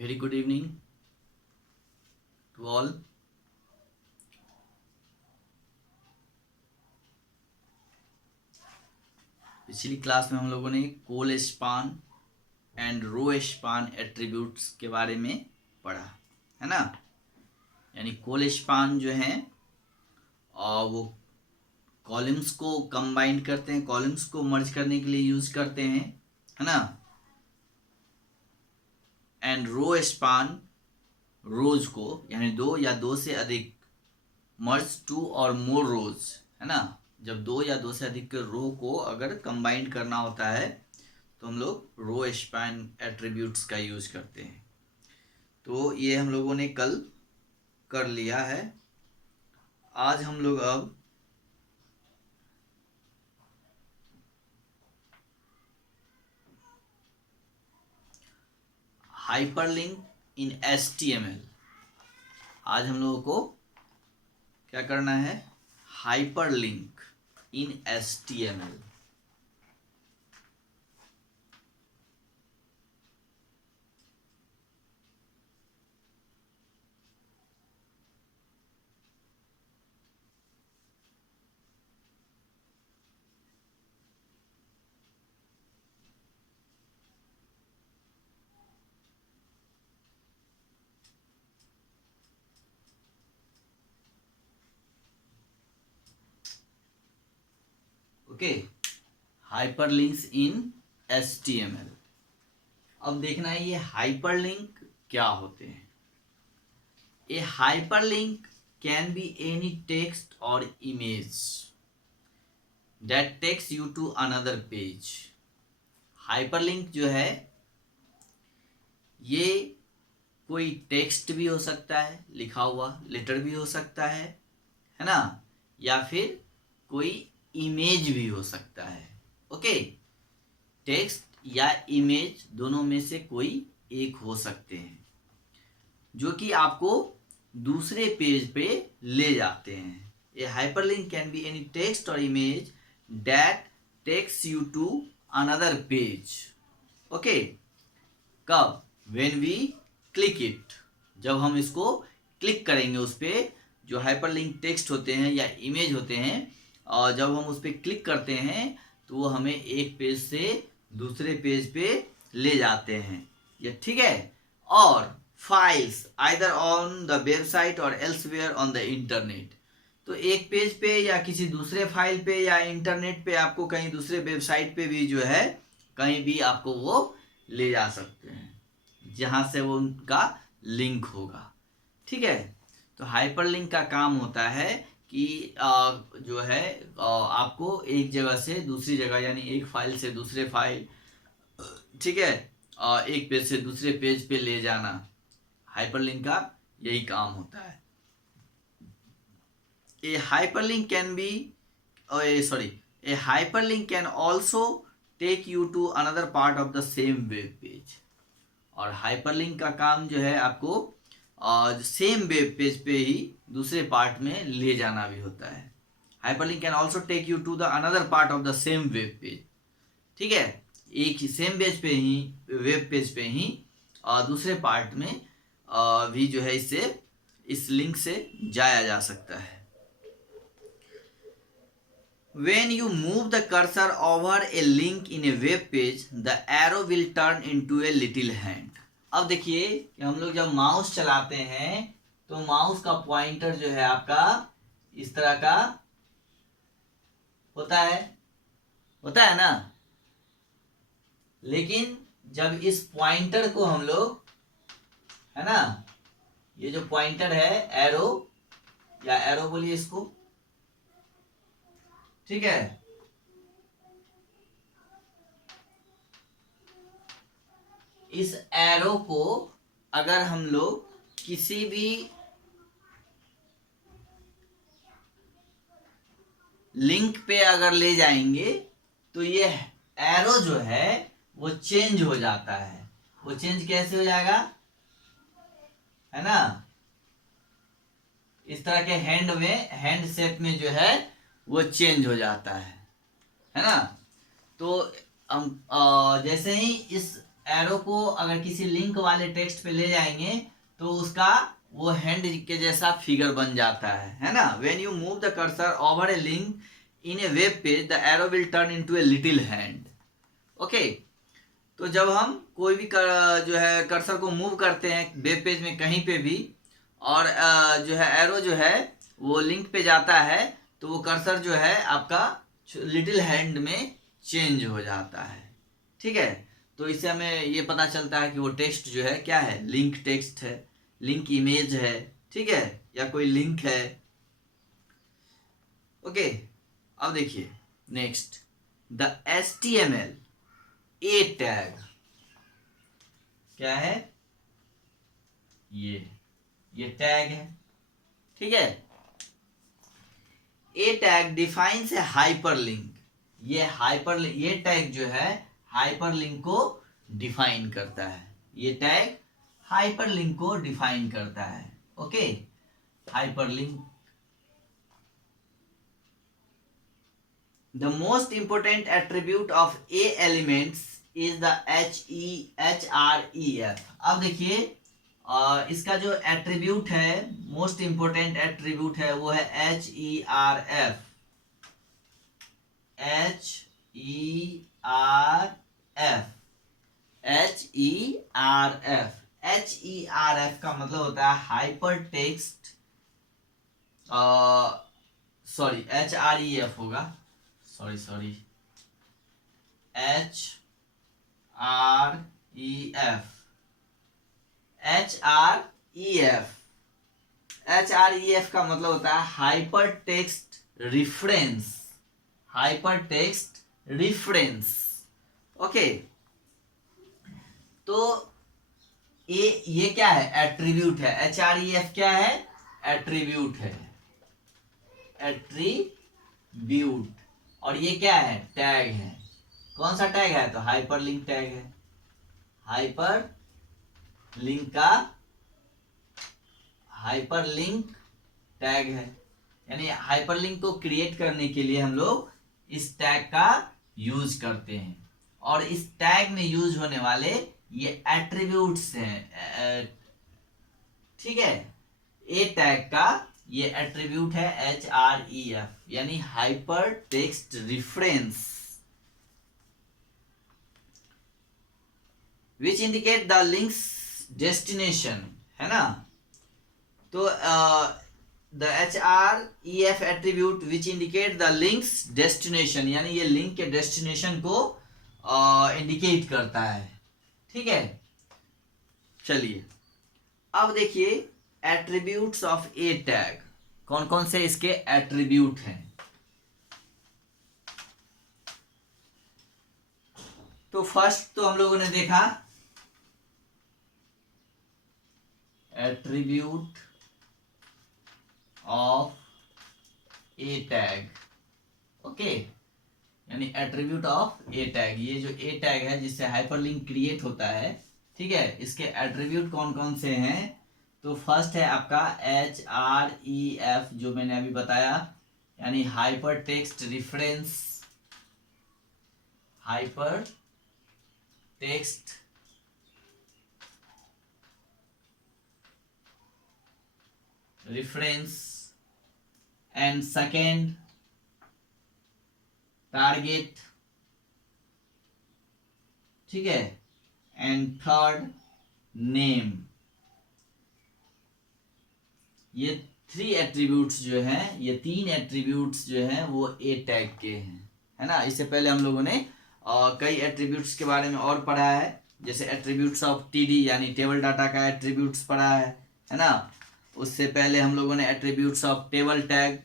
Very good evening to all. पिछली class में हम लोगों ने colspan and rowspan attributes के बारे में पढ़ा है ना। यानी कोल स्पान जो है और वो कॉलम्स को कंबाइन करते हैं, कॉलम्स को मर्ज करने के लिए यूज करते हैं, है ना। एंड रो स्पान रोज को यानी दो या दो से अधिक मर्ज टू और मोर रोज, है ना। जब दो या दो से अधिक रो को अगर कंबाइन करना होता है तो हम लोग रो स्पैन एट्रीब्यूट्स का यूज करते हैं। तो ये हम लोगों ने कल कर लिया है। आज हम लोग अब हाइपरलिंक इन HTML, आज हम लोगों को क्या करना है, hyperlink in HTML। Okay, hyperlinks in HTML। अब देखना है ये हाइपरलिंक क्या होते हैं। A hyperlink can be any text or image that takes you to another page. Hyperlink जो है ये कोई टेक्स्ट भी हो सकता है, लिखा हुआ लेटर भी हो सकता है ना, या फिर कोई इमेज भी हो सकता है। ओके, टेक्स्ट या इमेज दोनों में से कोई एक हो सकते हैं जो कि आपको दूसरे पेज पे ले जाते हैं। A hyperlink can be any text or image that takes you to another page. Okay, कब? व्हेन वी क्लिक इट, जब हम इसको क्लिक करेंगे उस पे, जो हाइपरलिंक टेक्स्ट होते हैं या इमेज होते हैं, और जब हम उस पर क्लिक करते हैं तो वो हमें एक पेज से दूसरे पेज पे ले जाते हैं, ये ठीक है। और files either on the website और एल्सवेयर ऑन द इंटरनेट, तो एक पेज पे या किसी दूसरे फाइल पे या इंटरनेट पे, आपको कहीं दूसरे वेबसाइट पे भी जो है कहीं भी आपको वो ले जा सकते हैं जहां से वो उनका लिंक होगा, ठीक है। तो हाइपरलिंक का काम होता है कि जो है आपको एक जगह से दूसरी जगह, यानी एक फाइल से दूसरे फाइल, ठीक है, एक पेज से दूसरे पेज पे ले जाना, हाइपरलिंक का यही काम होता है। A hyperlink can be a hyperlink can also take you to another part of the same web page. और हाइपरलिंक का काम जो है आपको सेम वेब पेज पे ही दूसरे पार्ट में ले जाना भी होता है। Hyperlink can also take you to the another part of the same web page, ठीक है। एक ही सेम पेज पे ही, वेब पेज पे ही दूसरे पार्ट में भी जो है इस लिंक से जाया जा सकता है। When you move the cursor over a link in a web page, the arrow will turn into a little hand। अब देखिए कि हम लोग जब माउस चलाते हैं तो माउस का पॉइंटर जो है आपका इस तरह का होता है ना। लेकिन जब इस पॉइंटर को हम लोग, है ना, ये जो पॉइंटर है एरो, या एरो बोलिए इसको, ठीक है, इस एरो को अगर हम लोग किसी भी लिंक पे अगर ले जाएंगे तो ये एरो जो है वो चेंज हो जाता है। वो चेंज कैसे हो जाएगा, है ना, इस तरह के हैंड शेप में जो है वो चेंज हो जाता है ना। तो हम जैसे ही इस एरो को अगर किसी लिंक वाले टेक्स्ट पे ले जाएंगे तो उसका वो हैंड के जैसा फिगर बन जाता है ना। When you move the cursor over A link in A web page the arrow will turn into a little hand. Okay, तो जब हम कोई भी जो है कर्सर को मूव करते हैं वेब पेज में कहीं पे भी, और जो है एरो जो है वो लिंक पे जाता है, तो वो कर्सर जो है आपका लिटिल हैंड में चेंज हो जाता है। ठीक है, तो इससे हमें ये पता चलता है कि वो टेक्स्ट जो है क्या है, लिंक टेक्स्ट है, लिंक इमेज है, ठीक है, या कोई लिंक है। ओके, अब देखिए next, the HTML A tag क्या है, ये टैग है। ठीक है, ए टैग डिफाइंस ए हाइपरलिंक। ये टैग जो है हाइपरलिंक को डिफाइन करता है। ये टैग हाइपरलिंक को डिफाइन करता है। Okay, hyperlink. The most important attribute of A elements is the href। अब देखिए इसका जो एट्रीब्यूट है, मोस्ट इंपोर्टेंट एट्रीब्यूट है, वो है href। href का मतलब होता है हाइपर टेक्स्ट, सॉरी href होगा, सॉरी href का मतलब होता है हाइपर टेक्स्ट रिफरेंस। ओके, तो ये क्या है, एट्रीब्यूट है। href क्या है, एट्रीब्यूट है, एट्रीब्यूट। और ये क्या है, टैग है। कौन सा टैग है, तो हाइपरलिंक टैग है। हाइपरलिंक टैग है, यानी हाइपरलिंक को क्रिएट करने के लिए हम लोग इस टैग का यूज करते हैं। और इस टैग में यूज होने वाले ये एट्रीब्यूट्स हैं। ठीक है, ए टैग का ये एट्रीब्यूट है href, यानी hyper text reference, which indicate the links destination, है ना। तो the href attribute which indicate the links destination, यानी ये लिंक के डेस्टिनेशन को इंडिकेट करता है। ठीक है, चलिए अब देखिए एट्रीब्यूट्स ऑफ ए टैग, कौन कौन से इसके एट्रीब्यूट हैं। तो फर्स्ट तो हम लोगों ने देखा attribute of A tag. Okay, यानी एट्रीब्यूट ऑफ ए टैग, ये जो ए टैग है जिससे हाइपरलिंक क्रिएट होता है, ठीक है, इसके एट्रीब्यूट कौन कौन से हैं। तो फर्स्ट है आपका href, जो मैंने अभी बताया, यानी hyper text reference, and second target, ठीक है, एंड थर्ड नेम। ये थ्री एट्रीब्यूट्स जो हैं, ये तीन एट्रीब्यूट्स जो हैं वो ए टैग के हैं, है ना। इससे पहले हम लोगों ने कई एट्रीब्यूट्स के बारे में और पढ़ा है, जैसे एट्रीब्यूट्स ऑफ टीडी यानी टेबल डाटा का एट्रीब्यूट्स पढ़ा है ना। उससे पहले हम लोगों ने एट्रीब्यूट्स ऑफ टेबल टैग,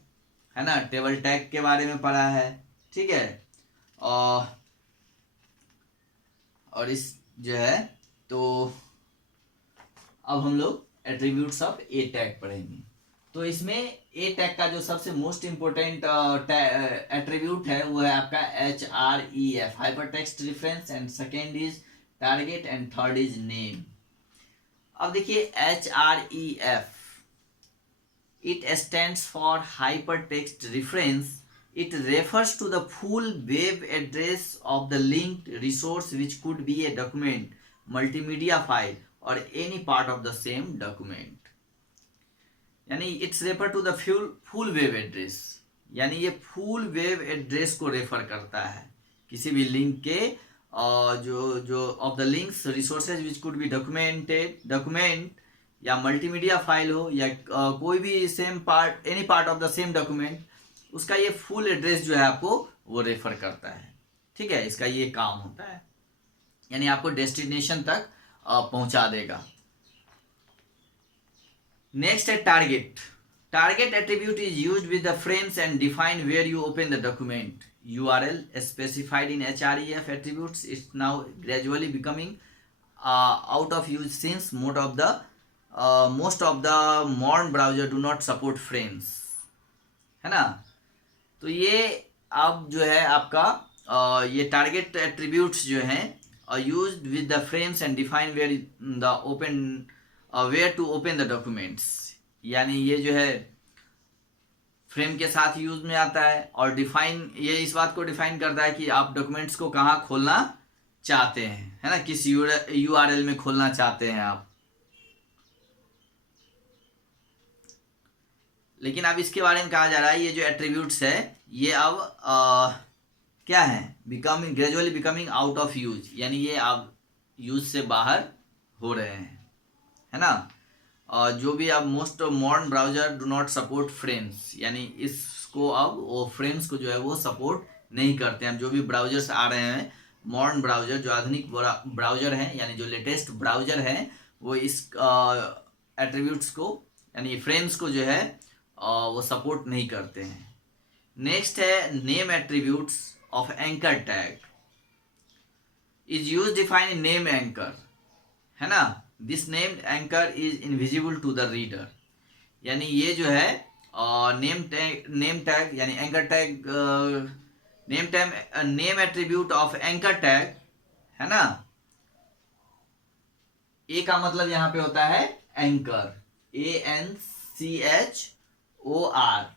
है ना, टेबल टैग के बारे में पढ़ा है। ठीक है, और इस जो है, तो अब हम लोग एट्रीब्यूट्स ऑफ ए टैग पढ़ेंगे। तो इसमें ए टैग का जो सबसे मोस्ट इंपोर्टेंट एट्रीब्यूट है वो है आपका href, hyper text reference, and second is target, and third is name. अब देखिए href, it stands for hypertext reference. It refers to the full web address of the linked resource, which could be a document, multimedia file or any part of the same document। यानी it's refer to the full web address, यानी ये full web address को refer करता है किसी भी link के जो of the links resources which could be document या मल्टीमीडिया फाइल हो या कोई भी same part any part of the same document, उसका ये फुल एड्रेस जो है आपको वो रेफर करता है। ठीक है, इसका ये काम होता है, यानी आपको डेस्टिनेशन तक पहुंचा देगा। नेक्स्ट है target. Target attribute is used with the frames and define where you open the document. URL specified in href attributes is now gradually becoming out of use since most of the modern browser do not support frames, है ना। तो ये अब जो है आपका ये target attributes जो हैं used with the frames and define where to open the documents, यानी ये जो है फ्रेम के साथ यूज में आता है और डिफाइन ये इस बात को डिफाइन करता है कि आप डॉक्यूमेंट्स को कहाँ खोलना चाहते हैं, है ना, किस URL में खोलना चाहते हैं आप। लेकिन अब इसके बारे में कहा जा रहा है ये जो एट्रीब्यूट्स है ये अब क्या है, gradually becoming out of use, यानी ये अब यूज से बाहर हो रहे हैं, है ना। और जो भी अब most modern browser do not support frames, यानी इसको अब वो फ्रेम्स को जो है वो सपोर्ट नहीं करते हैं। जो भी ब्राउजर्स आ रहे हैं मॉडर्न ब्राउजर, जो आधुनिक ब्राउजर हैं, यानी जो लेटेस्ट ब्राउजर हैं, वो इस एट्रीब्यूट्स को यानी फ्रेम्स को जो है वो सपोर्ट नहीं करते हैं। नेक्स्ट है name attributes of anchor tag is use define name anchor, है ना। This named anchor is invisible to the reader, यानी ये जो है नेम टैग यानी anchor tag name attribute of anchor tag, है ना। ए का मतलब यहां पे होता है एंकर, ANCHOR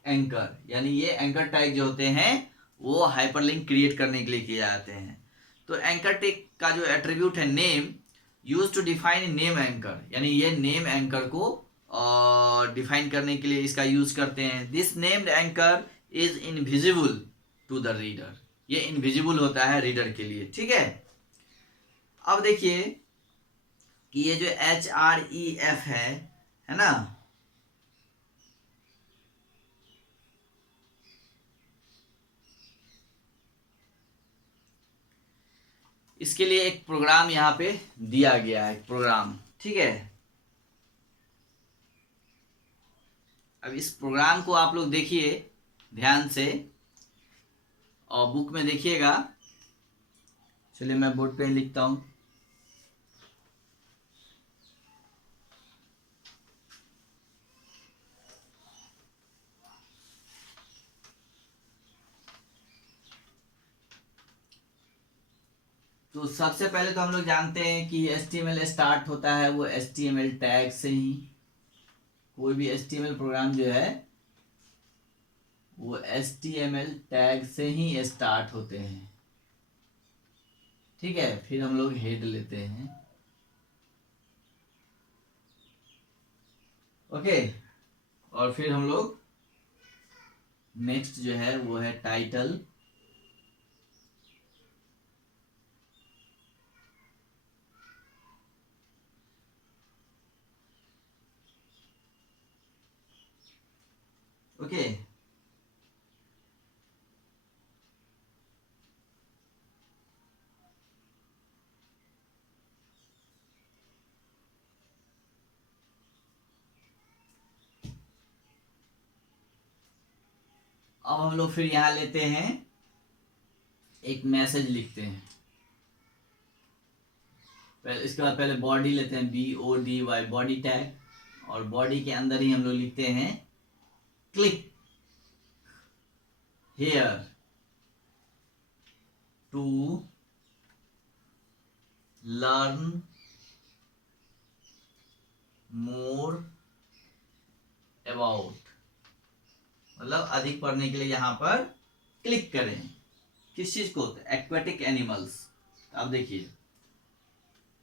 एंकर, यानी ये एंकर टैग जो होते हैं वो हाइपरलिंक क्रिएट करने के लिए किए जाते हैं। तो एंकर टैग का जो एट्रीब्यूट है name use to define name anchor, यानी ये नेम एंकर को डिफाइन करने के लिए इसका यूज करते हैं। This named anchor is invisible to the reader, ये इनविजिबल होता है रीडर के लिए। ठीक है, अब देखिए कि ये जो HREF है ना, इसके लिए एक प्रोग्राम यहाँ पे दिया गया है, प्रोग्राम। ठीक है, अब इस प्रोग्राम को आप लोग देखिए ध्यान से और बुक में देखिएगा। चलिए मैं बोर्ड पे लिखता हूँ। तो सबसे पहले तो हम लोग जानते हैं कि HTML स्टार्ट होता है वो HTML टैग से ही। कोई भी HTML प्रोग्राम जो है वो HTML टैग से ही स्टार्ट होते हैं। ठीक है, फिर हम लोग हेड लेते हैं। ओके, और फिर हम लोग नेक्स्ट जो है वो है टाइटल, ओके। अब हम लोग फिर यहां लेते हैं एक मैसेज लिखते हैं। इसके बाद पहले बॉडी लेते हैं, BODY बॉडी टैग, और बॉडी के अंदर ही हम लोग लिखते हैं click here to learn more about, मतलब अधिक पढ़ने के लिए यहां पर क्लिक करें। किस चीज को? Aquatic animals. अब देखिए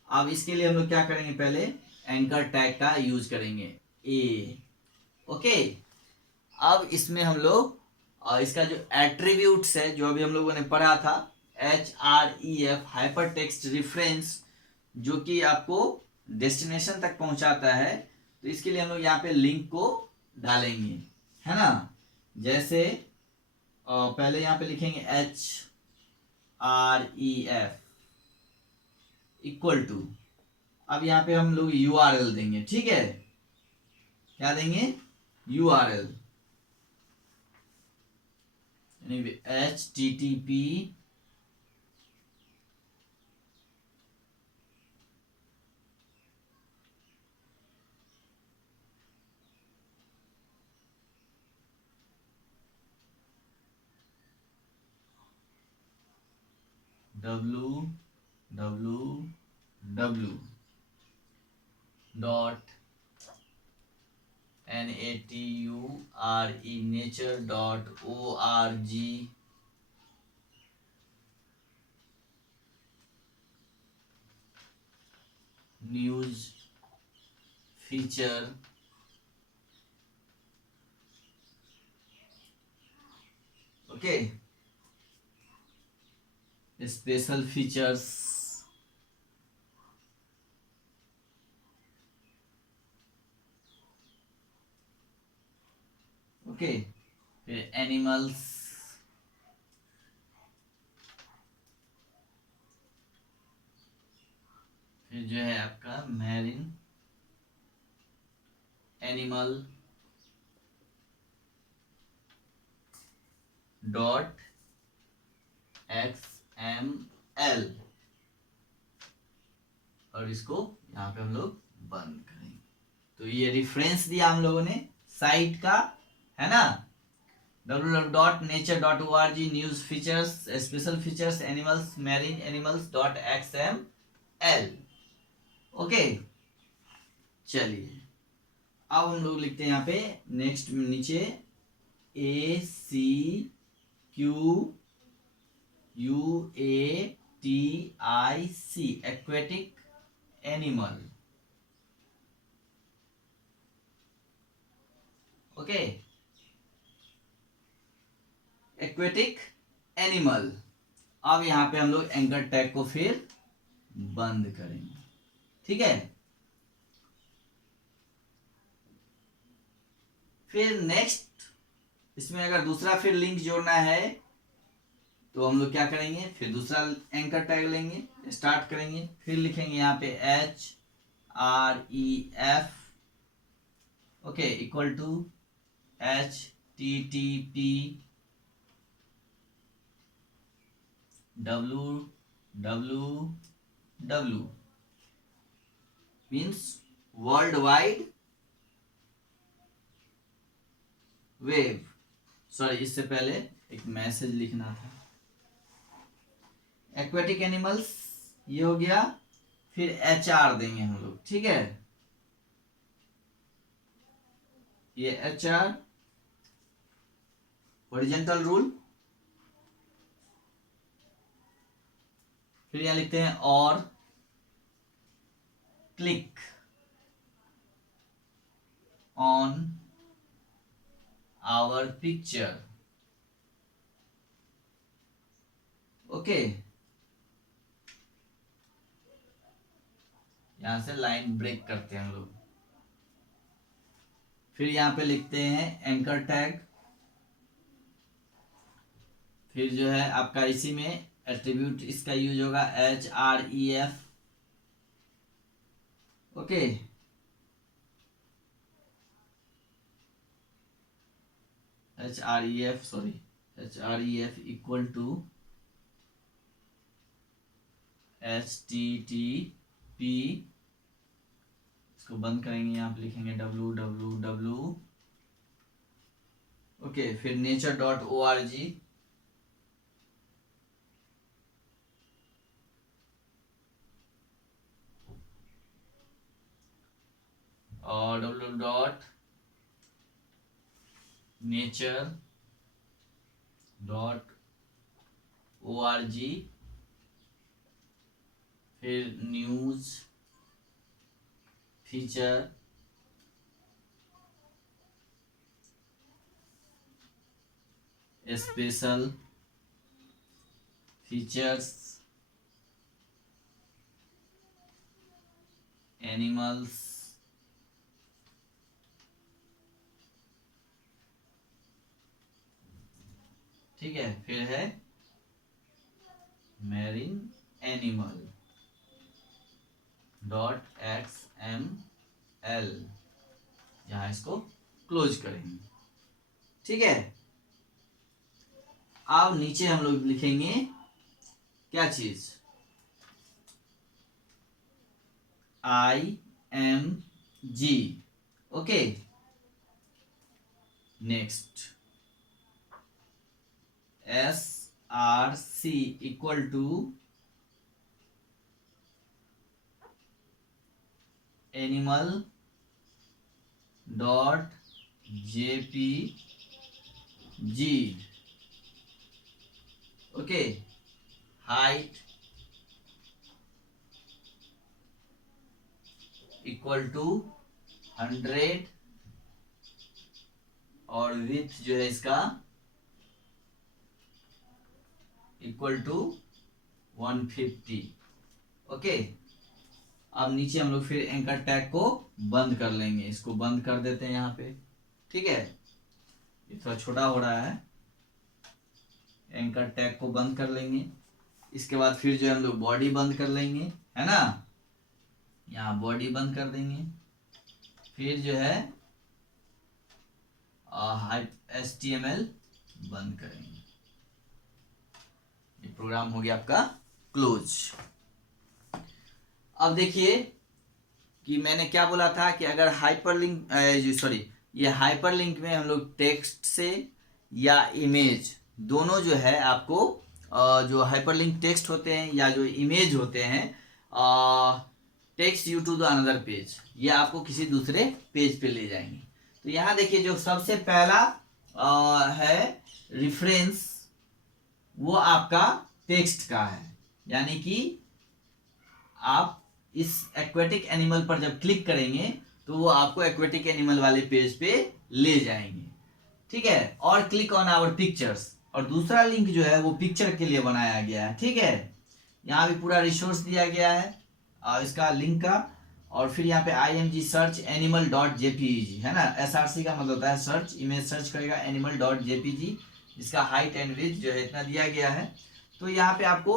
अब इसके लिए हम लोग क्या करेंगे, पहले एंकर टैग का यूज करेंगे ए। ओके, अब इसमें हम लोग इसका जो एट्रीब्यूट्स है जो अभी हम लोगों ने पढ़ा था, HREF हाइपर टेक्स्ट रिफरेंस, जो कि आपको डेस्टिनेशन तक पहुंचाता है, तो इसके लिए हम लोग यहाँ पे लिंक को डालेंगे, है ना। जैसे पहले यहाँ पे लिखेंगे HREF इक्वल टू, अब यहाँ पे हम लोग URL देंगे, ठीक है। क्या देंगे, URL, यानी HTTP www dot nature.org news feature, okay, special features, okay, फिर एनिमल्स, फिर जो है आपका मैरिन एनिमल डॉट XML, और इसको यहाँ पे हम लोग बंद करेंगे। तो ये रेफरेंस दिया हम लोगों ने साइट का, है ना, www.nature.org news features, special features, animals, marine animals .xml। Okay, चलिए अब हम लोग लिखते हैं यहाँ पे नेक्स्ट नीचे ACQUATIC aquatic animal, okay, aquatic animal. अब यहाँ पे हम लोग एंकर टैग को फिर बंद करेंगे, ठीक है। फिर नेक्स्ट इसमें अगर दूसरा फिर लिंक जोड़ना है तो हम लोग क्या करेंगे, फिर दूसरा एंकर टैग लेंगे, स्टार्ट करेंगे, फिर लिखेंगे यहाँ पे HREF, okay, equal to HTTP www means world wide web, sorry इससे पहले एक मैसेज लिखना था। एक्वेटिक एनिमल्स ये हो गया, फिर HR देंगे हम लोग, ठीक है, ये HR हॉरिजॉन्टल रूल, फिर यहां लिखते हैं और click on our picture, okay, यहां से लाइन ब्रेक करते हैं हम लोग। फिर यहां पे लिखते हैं एंकर टैग, फिर जो है आपका इसी में एट्रीब्यूट इसका यूज होगा HREF, okay, HREF equal to HTTP, इसको बंद करेंगे, यहाँ पे लिखेंगे www, ओके, फिर nature.org और www.nature.org, फिर news feature, special features, animals, ठीक है। फिर है मैरिन एनिमल .xml, यहां इसको क्लोज करेंगे, ठीक है। अब नीचे हम लोग लिखेंगे क्या चीज, IMG, okay. Next SRC equal to animal .jpg, okay. Height equal to 100 और विड्थ जो है इसका इक्वल टू 150, ओके। अब नीचे हम लोग फिर एंकर टैग को बंद कर लेंगे, इसको बंद कर देते हैं यहाँ पे, ठीक है। ये थोड़ा छोटा हो रहा है, एंकर टैग को बंद कर लेंगे। इसके बाद फिर जो है हम लोग बॉडी बंद कर लेंगे, है ना, यहाँ बॉडी बंद कर देंगे। फिर जो है HTML बंद करेंगे। ये प्रोग्राम हो गया आपका क्लोज। अब देखिए कि मैंने क्या बोला था कि अगर हाइपरलिंक ये हाइपरलिंक में हम लोग टेक्स्ट से या इमेज दोनों जो है आपको जो हाइपरलिंक टेक्स्ट होते हैं या जो इमेज होते हैं, text you to the another page, ये आपको किसी दूसरे पेज पे ले जाएंगे। तो यहाँ देखिए जो सबसे पहला है रेफरेंस, वो आपका टेक्स्ट का है, यानी कि आप इस एक्वेटिक एनिमल पर जब क्लिक करेंगे तो वो आपको एक्वेटिक एनिमल वाले पेज पे ले जाएंगे, ठीक है। और क्लिक ऑन आवर पिक्चर्स, और दूसरा लिंक जो है वो पिक्चर के लिए बनाया गया है, ठीक है। यहाँ भी पूरा रिसोर्स दिया गया है इसका लिंक का, और फिर यहाँ पे IMG सर्च एनिमल .jpg, है ना। SRC का मतलब होता है सर्च, इमेज सर्च करेगा एनिमल .jpg, जिसका हाइट एंड विड्थ जो है इतना दिया गया है। तो यहाँ पे आपको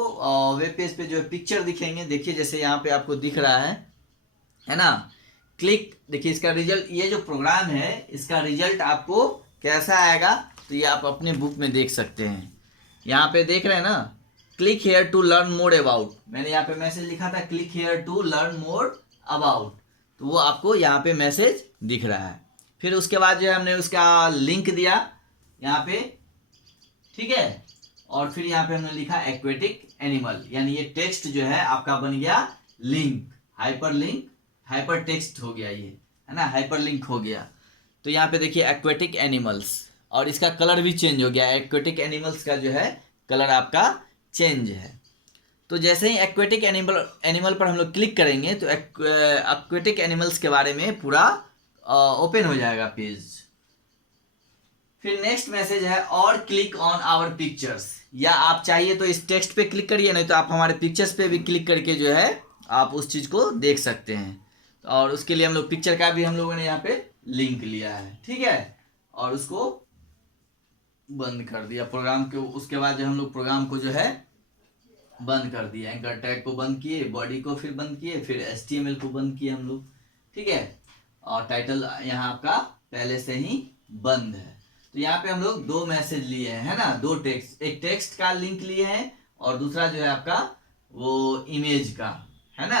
वेब पेज पे जो है पिक्चर दिखेंगे, देखिए जैसे यहाँ पे आपको दिख रहा है ना। क्लिक, देखिए इसका रिजल्ट, ये जो प्रोग्राम है इसका रिजल्ट आपको कैसा आएगा तो ये आप अपने बुक में देख सकते हैं। यहाँ पे देख रहे हैं ना, click here to learn more about, मैंने यहाँ पे मैसेज लिखा था click here to learn more about, तो वो आपको यहाँ पे मैसेज दिख रहा है। फिर उसके बाद जो है हमने उसका लिंक दिया यहाँ पे, ठीक है। और फिर यहाँ पे हमने लिखा एक्वेटिक एनिमल, यानी ये टेक्स्ट जो है आपका बन गया लिंक, हाइपर टेक्स्ट हो गया, ये है ना, हाइपर लिंक हो गया। तो यहाँ पे देखिए एक्वेटिक एनिमल्स, और इसका कलर भी चेंज हो गया, एक्वेटिक एनिमल्स का जो है कलर आपका चेंज है। तो जैसे ही एक्वेटिक एनिमल पर हम लोग क्लिक करेंगे तो एक्वेटिक एनिमल्स के बारे में पूरा ओपन हो जाएगा पेज। फिर नेक्स्ट मैसेज है और क्लिक ऑन आवर पिक्चर्स, या आप चाहिए तो इस टेक्स्ट पे क्लिक करिए, नहीं तो आप हमारे पिक्चर्स पे भी क्लिक करके जो है आप उस चीज़ को देख सकते हैं। और उसके लिए हम लोग पिक्चर का भी हम लोगों ने यहाँ पे लिंक लिया है, ठीक है, और उसको बंद कर दिया प्रोग्राम के। उसके बाद जो हम लोग प्रोग्राम को जो है बंद कर दिया, एंकर टैग को बंद किए, बॉडी को फिर बंद किए, फिर HTML को बंद किए हम लोग, ठीक है। और टाइटल यहाँ आपका पहले से ही बंद है। तो यहाँ पे हम लोग दो मैसेज लिए हैं, है ना, दो टेक्स्ट, एक टेक्स्ट का लिंक लिए हैं और दूसरा जो है आपका वो इमेज का, है ना।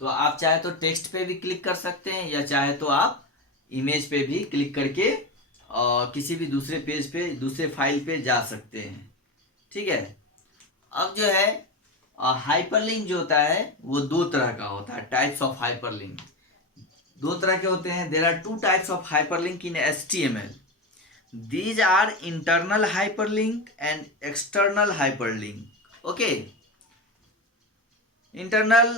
तो आप चाहे तो टेक्स्ट पे भी क्लिक कर सकते हैं, या चाहे तो आप इमेज पे भी क्लिक करके किसी भी दूसरे पेज पे, दूसरे फाइल पे जा सकते हैं, ठीक है। अब जो है हाइपरलिंक जो होता है वो दो तरह का होता है, टाइप्स ऑफ हाइपरलिंक दो तरह के होते हैं। There are two types of hyperlink in HTML. These are internal hyperlink and external hyperlink. Okay. Internal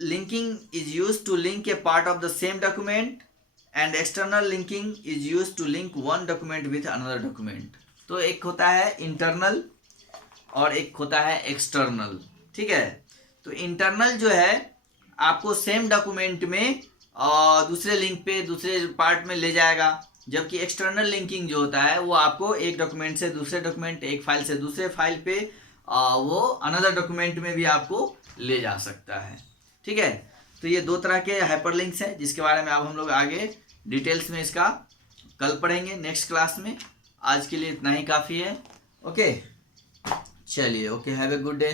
linking is use to link a part of the same document and external linking is use to link one document with another document. तो एक होता है internal और एक होता है external, ठीक है। तो इंटरनल जो है आपको सेम डॉक्यूमेंट में दूसरे लिंक पे दूसरे पार्ट में ले जाएगा, जबकि एक्सटर्नल लिंकिंग जो होता है वो आपको एक डॉक्यूमेंट से दूसरे डॉक्यूमेंट, एक फाइल से दूसरे फाइल पे वो अनदर डॉक्यूमेंट में भी आपको ले जा सकता है, ठीक है। तो ये दो तरह के हाइपरलिंक्स हैं जिसके बारे में अब हम लोग आगे डिटेल्स में इसका कल पढ़ेंगे नेक्स्ट क्लास में। आज के लिए इतना ही काफ़ी है। ओके, चलिए, okay, have a good day.